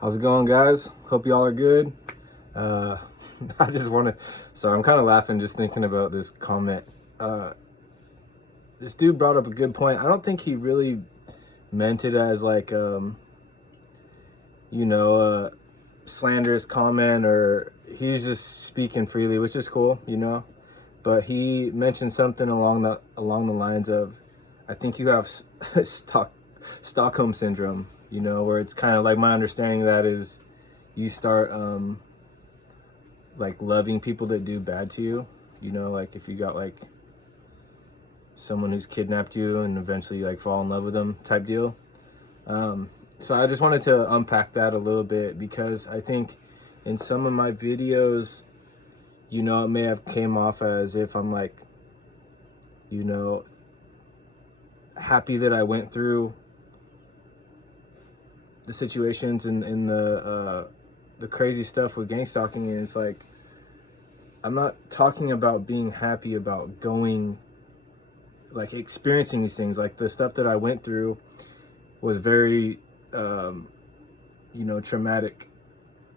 How's it going, guys? Hope y'all are good. Uh, I just want to, so I'm kind of laughing just thinking about this comment. Uh, this dude brought up a good point. I don't think he really meant it as like, slanderous comment, or he's just speaking freely, which is cool, But he mentioned something along the lines of, I think you have Stockholm syndrome, where it's kind of like, my understanding of that is you start like loving people that do bad to you, like if you got like someone who's kidnapped you and eventually like fall in love with them type deal. So I just wanted to unpack that a little bit, because I think in some of my videos, it may have came off as if I'm like, happy that I went through the situations and the crazy stuff with gang stalking. And it's like, I'm not talking about being happy about going, like experiencing these things. Like the stuff that I went through was very, traumatic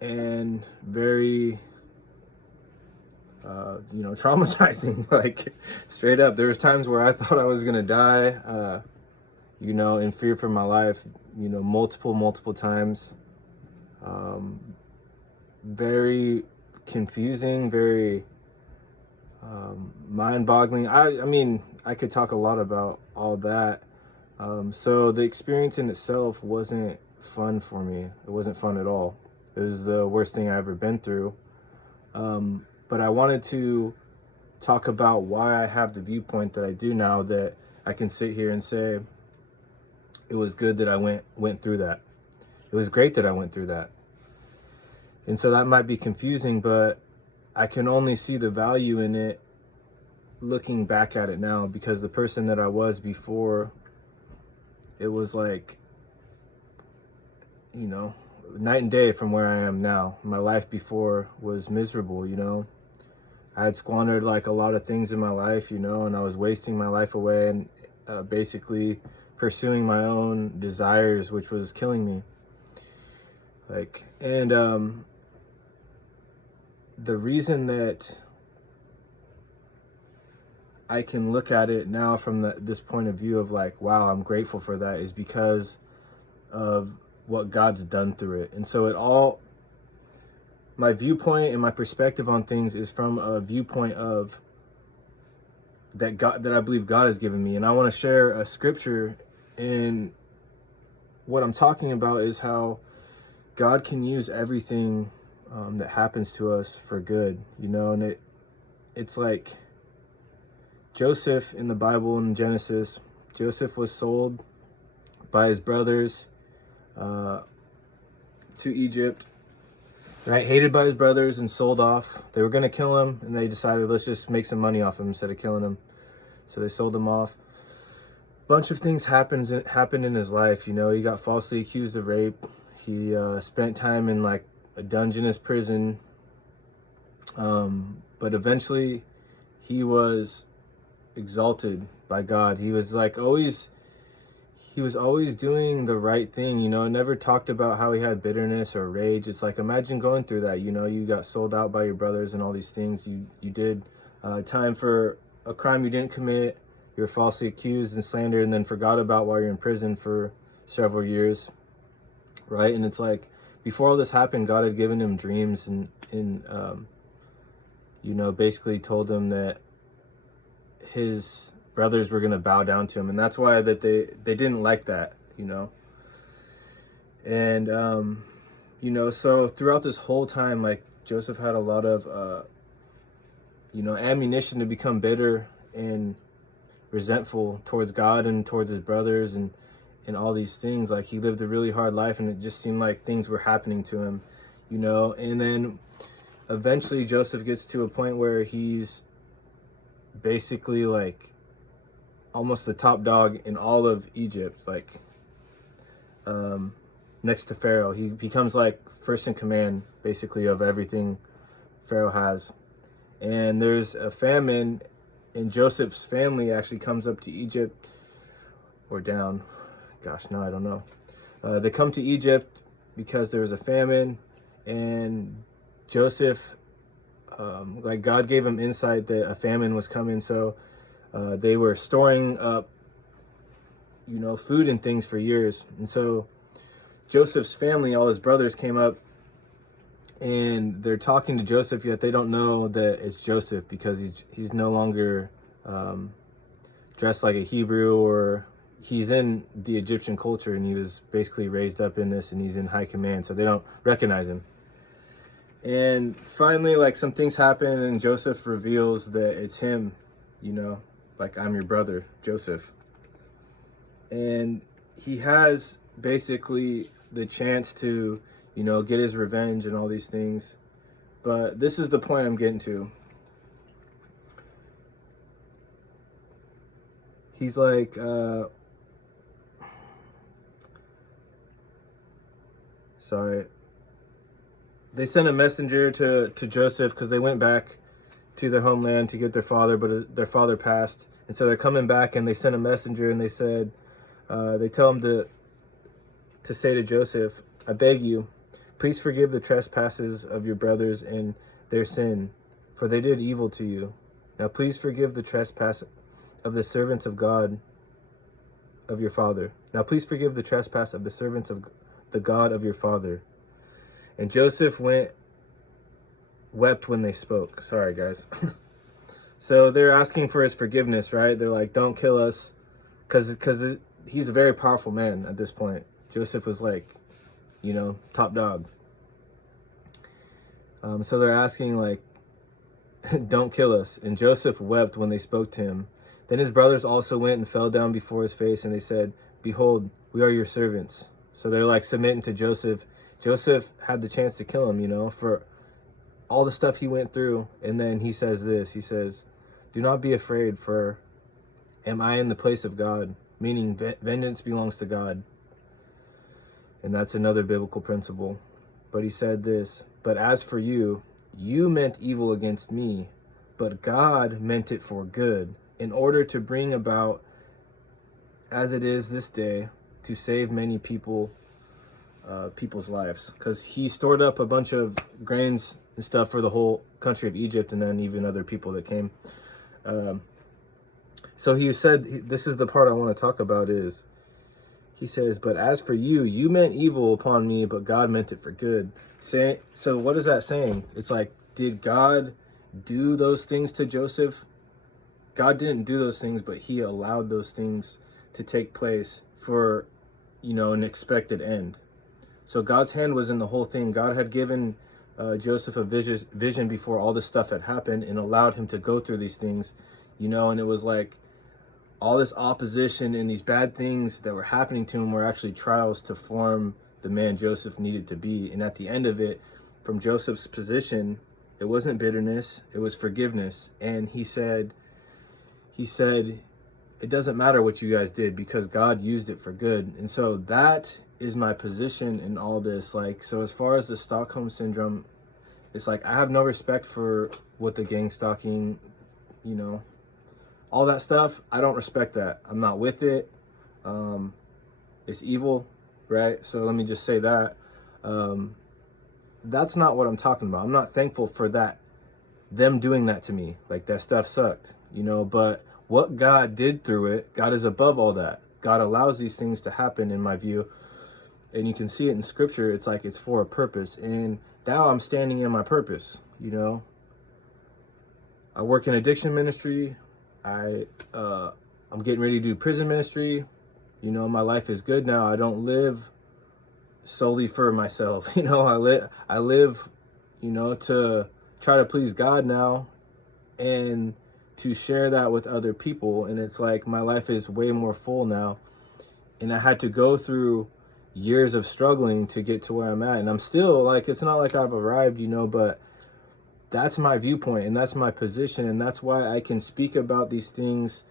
and very, traumatizing. Like straight up, there was times where I thought I was gonna die, in fear for my life, multiple times. Very confusing, very mind-boggling. I mean, I could talk a lot about all that. So the experience in itself wasn't fun for me. It wasn't fun at all. It was the worst thing I ever been through. But I wanted to talk about why I have the viewpoint that I do now, that I can sit here and say it was good that I went through that. It was great that I went through that. And so that might be confusing, but I can only see the value in it looking back at it now, because the person that I was before, it was like, night and day from where I am now. My life before was miserable, I had squandered like a lot of things in my life, and I was wasting my life away and basically pursuing my own desires, which was killing me. The reason that I can look at it now from this point of view of like, wow, I'm grateful for that, is because of what God's done through it. And so my viewpoint and my perspective on things is from a viewpoint of that I believe God has given me. And I want to share a scripture. And what I'm talking about is how God can use everything that happens to us for good, and it's like Joseph in the Bible, in Genesis. Joseph was sold by his brothers to Egypt, right? Hated by his brothers and sold off. They were going to kill him, and they decided, let's just make some money off him instead of killing him. So they sold him off. Bunch of things happened in his life. He got falsely accused of rape. He spent time in like a dungeness prison. But eventually he was exalted by God. He was always doing the right thing, never talked about how he had bitterness or rage. It's like, imagine going through that, you got sold out by your brothers and all these things. You did time for a crime you didn't commit. You were falsely accused and slandered, and then forgot about while you're in prison for several years, right? And it's like, before all this happened, God had given him dreams and basically told him that his brothers were going to bow down to him. And that's why that they didn't like that, And, so throughout this whole time, like Joseph had a lot of, ammunition to become bitter and resentful towards God and towards his brothers and all these things. Like, he lived a really hard life, and it just seemed like things were happening to him, and then eventually Joseph gets to a point where he's basically like almost the top dog in all of Egypt, like next to Pharaoh. He becomes like first in command basically of everything Pharaoh has. And there's a famine, and Joseph's family actually comes up to Egypt, or down, gosh, no, I don't know. They come to Egypt because there was a famine, and Joseph, like God gave him insight that a famine was coming, so they were storing up, food and things for years. And so Joseph's family, all his brothers, came up and they're talking to Joseph, yet they don't know that it's Joseph, because he's no longer dressed like a Hebrew, or he's in the Egyptian culture, and he was basically raised up in this, and he's in high command, so they don't recognize him. And finally, like, some things happen, and Joseph reveals that it's him, like, I'm your brother, Joseph. And he has basically the chance to, get his revenge and all these things. But this is the point I'm getting to. He's like, sorry. They sent a messenger to Joseph, because they went back to their homeland to get their father, but their father passed. And so they're coming back, and they sent a messenger, and they said, they tell him to say to Joseph, I beg you, please forgive the trespasses of your brothers and their sin, for they did evil to you. Now please forgive the trespass of the servants of God, of your father. Now please forgive the trespass of the servants of the God of your father. And Joseph wept when they spoke. Sorry, guys. So they're asking for his forgiveness, right? They're like, don't kill us, because he's a very powerful man at this point. Joseph was like, top dog. So they're asking, like, don't kill us. And Joseph wept when they spoke to him. Then his brothers also went and fell down before his face, and they said, behold, we are your servants. So they're like submitting to Joseph. Joseph had the chance to kill him, for all the stuff he went through. And then he says this, he says, do not be afraid, for am I in the place of God? Meaning vengeance belongs to God. And that's another biblical principle. But he said this, but as for you, you meant evil against me, but God meant it for good, in order to bring about, as it is this day, to save many people's lives. Because he stored up a bunch of grains and stuff for the whole country of Egypt, and then even other people that came. So he said, this is the part I want to talk about, is he says, but as for you, you meant evil upon me, but God meant it for good. So what is that saying? It's like, did God do those things to Joseph? God didn't do those things, but he allowed those things to take place for, an expected end. So God's hand was in the whole thing. God had given Joseph a vision before all this stuff had happened, and allowed him to go through these things, and it was like all this opposition and these bad things that were happening to him were actually trials to form the man Joseph needed to be. And at the end of it, from Joseph's position, it wasn't bitterness, it was forgiveness. And he said, it doesn't matter what you guys did, because God used it for good. And so that is my position in all this. Like, so as far as the Stockholm syndrome, it's like, I have no respect for what the gang stalking, all that stuff. I don't respect that. I'm not with it. It's evil, right? So let me just say that. That's not what I'm talking about. I'm not thankful for that, them doing that to me. Like, that stuff sucked, but what God did through it, God is above all that. God allows these things to happen, in my view. And you can see it in scripture. It's like, it's for a purpose. And now I'm standing in my purpose. I work in addiction ministry. I'm getting ready to do prison ministry. My life is good now. I don't live solely for myself. I live, to try to please God now, and to share that with other people. And it's like, my life is way more full now. And I had to go through years of struggling to get to where I'm at. And I'm still, like, it's not like I've arrived, but that's my viewpoint, and that's my position. And that's why I can speak about these things,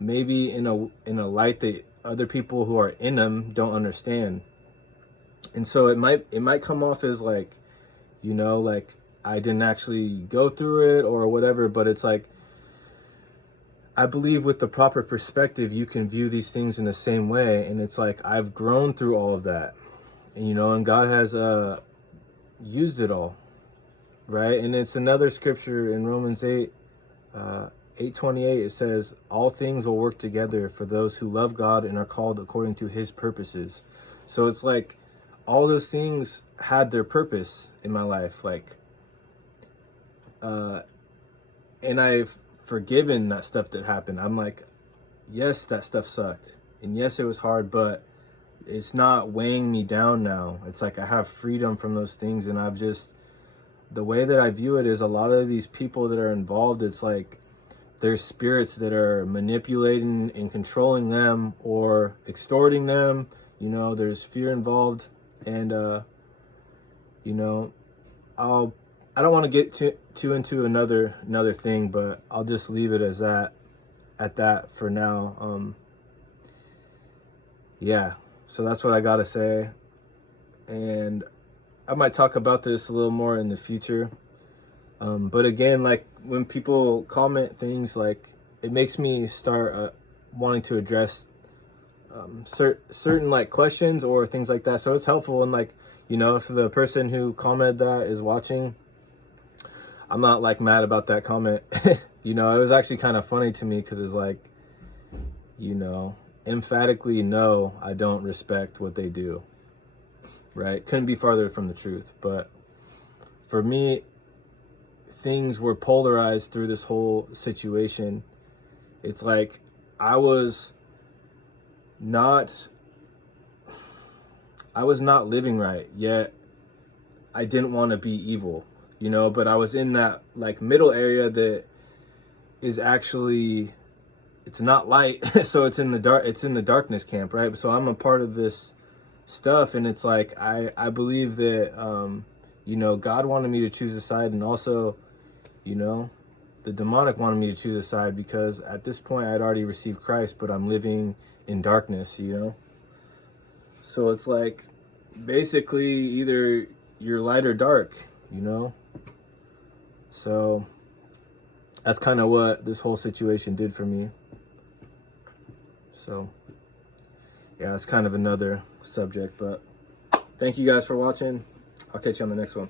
maybe in a light that other people who are in them don't understand. And so it might come off as like, like I didn't actually go through it or whatever, but it's like, I believe with the proper perspective, you can view these things in the same way. And it's like, I've grown through all of that. you know, and God has used it all, right? And it's another scripture in Romans 8:28. It says, all things will work together for those who love God and are called according to his purposes. So it's like all those things had their purpose in my life, like and I've forgiven that stuff that happened. I'm like, yes, that stuff sucked, and yes, it was hard, but it's not weighing me down now. It's like I have freedom from those things, and I've just, the way that I view it is, a lot of these people that are involved, it's like there's spirits that are manipulating and controlling them or extorting them. You know, there's fear involved, and you know, I don't want to get too into another thing, but I'll just leave it as that at that for now. Yeah, so that's what I gotta say, and I might talk about this a little more in the future. But again, like when people comment things, like it makes me start wanting to address certain like questions or things like that. So it's helpful, and like, you know, if the person who commented that is watching, I'm not like mad about that comment. You know, it was actually kind of funny to me because it's like, you know, emphatically no, I don't respect what they do, right? Couldn't be farther from the truth. But for me, things were polarized through this whole situation. It's like I was not living right, yet I didn't want to be evil, you know, but I was in that like middle area that is actually, it's not light. So it's in the dark, it's in the darkness camp, right? So I'm a part of this stuff, and it's like I believe that you know, God wanted me to choose a side, and also, you know, the demonic wanted me to choose a side, because at this point I'd already received Christ, but I'm living in darkness, you know. So it's like basically either you're light or dark, you know. So that's kind of what this whole situation did for me. So yeah, it's kind of another subject, but thank you guys for watching. I'll catch you on the next one.